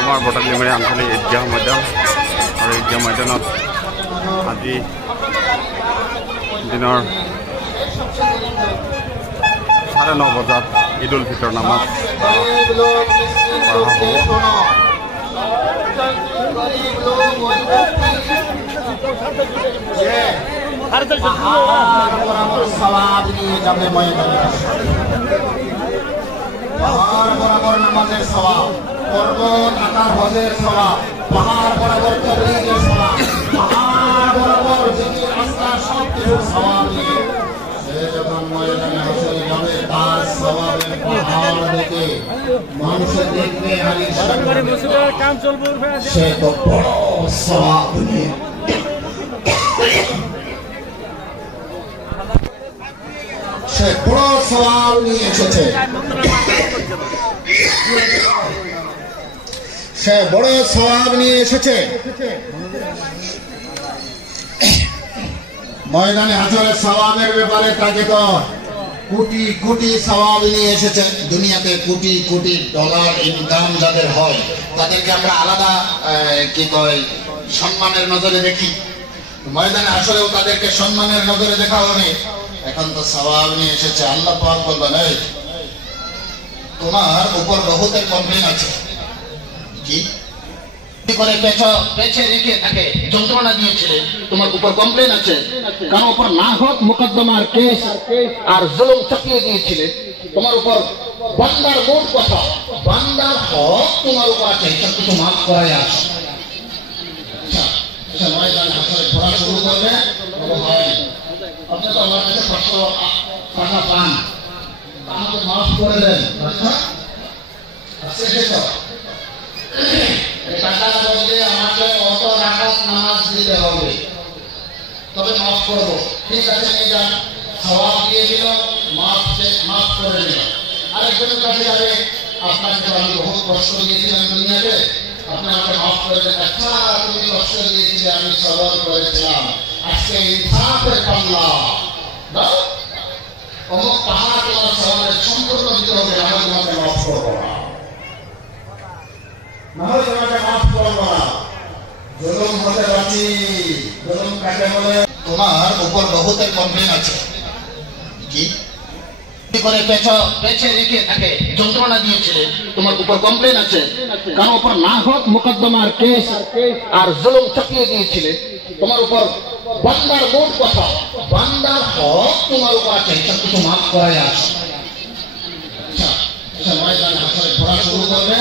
আমাৰ বটালিমাৰী আঞ্চলিক ঈদগাহ ময়দান আৰু ঈদগাহ ময়দানত আজি দিনৰ 9:30 বজাত ঈদ উল ফিতৰ নামাজ নামাজের সওয়াব, পর্বত আকার হজের সওয়াব, পাহাড় বরাবর তাবলীগের সওয়াব, পাহাড় বরাবর জিকির আজকার সবকিছুর সওয়াব নিয়ে সে যখন ময়দানে হাসরে যাবে তার সওয়াবের পাহাড় দেখে মানুষ দেখবে আলী কাম চলবে সে তো বড় সওয়াব নিয়ে সে বড় সওয়াব নিয়ে এসেছে। সে বড় সওয়াব নিয়ে এসেছে। ময়দানে হাসরের সওয়াবের ব্যাপারে তাকে তো কোটি কোটি সওয়াব নিয়ে এসেছে। দুনিয়াতে কোটি কোটি ডলার ইনকাম যাদের হয় তাদেরকে আমরা আলাদা কি কয় সম্মানের নজরে দেখি। ময়দানে হাসরেও তাদেরকে সম্মানের নজরে দেখা হবে। এখন তো সওয়াব নিয়ে এসেছে। আল্লাহ পাক বলবেন, এই তোমার উপর বহুতের কমপ্লেন আছে, কি করে পেছে রেখে তাকে যন্ত্রণা দিয়েছিলে, তোমার উপর কমপ্লেন আছে, কারণ উপর না হক মুকদ্দমার কেস আর জুলুম চাপিয়ে দিয়েছিলে, তোমার উপর বান্দার মোট কথা, বান্দার হক তোমার উপর আছে, এটা কিছু মাফ করাই আছে। আচ্ছা ময়দানে হাসরে পড়া শুরু করবে, ভাই আপনি তো আমার কাছে 500 টাকা পান, আমাকে মাফ করে দেন। আচ্ছা সেটা টাকা বদলে আমাকে অত রাকাত নামাজ দিতে হবে, তবে মাফ করবো। ঠিক আছে নিয়ে যান, সওয়াব দিয়ে দিল, মাফ করে দিল। আরেকজনের কাছে যাবে, আপনাকে তো আমি বহুত কষ্ট দিয়েছিলাম দুনিয়াতে, আপনি আমাকে মাফ করে দেন। আচ্ছা তুমি কষ্ট দিয়েছিলে, আমি সবর করেছিলাম, আজকে ইনসাফের পাল্লা দাও, অমুক পাহাড় তোমার সওয়াবের সম্পূর্ণ দিতে হবে, আমি তোমাকে মাফ করবো না, নাহলে তোমাকে মাফ করবো না। জুলুম হতে বাঁচি, জুলুম কাকে বলে? তোমার উপর বহুতের কমপ্লেন আছে, কি করে পেছে রেখে তাকে যন্ত্রণা দিয়েছিলে, তোমার উপর কমপ্লেন আছে, কারণ উপর না হক মুকদ্দমার কেস আর জুলুম চাপিয়ে দিয়েছিলে, তোমার উপর বান্দার মোট কথা, বান্দার হক তোমার উপর আছে, এটা কিছু মাফ করাই আছে। আচ্ছা ময়দানে হাসরে পড়া শুরু করবে,